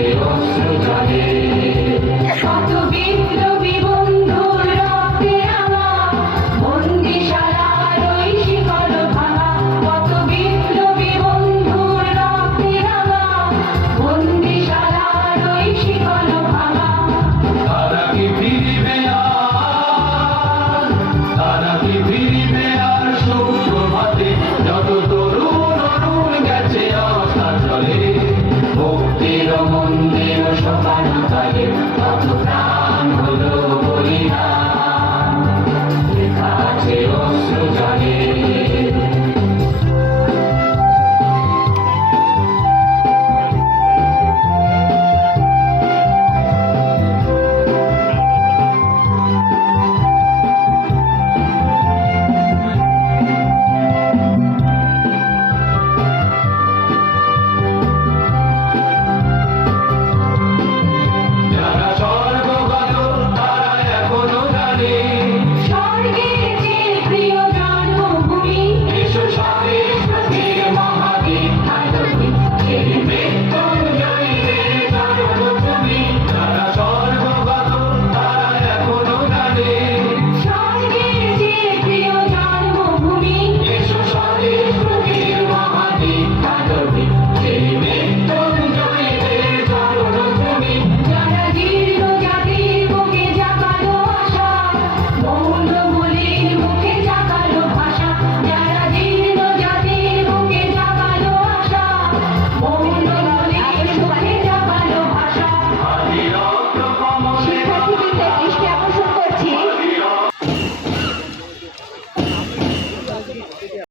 যে অশ্রু জলে। কত বিপ্লবী বন্ধুর রক্তে রাঙা বন্দিশালার ওই শিকল ভাঙা। কত বিপ্লবী বন্ধুর রক্তে রাঙা বন্দিশালার ওই শিকল ভাঙা। তারা কি ফিরিবে আর, তারা কি ফিরিবে আর সুপ্রভাতে, যত তরুণ অরুণ গেছে আশা চলে। মুক্তির মন্দির সোপান তলে কত প্রাণ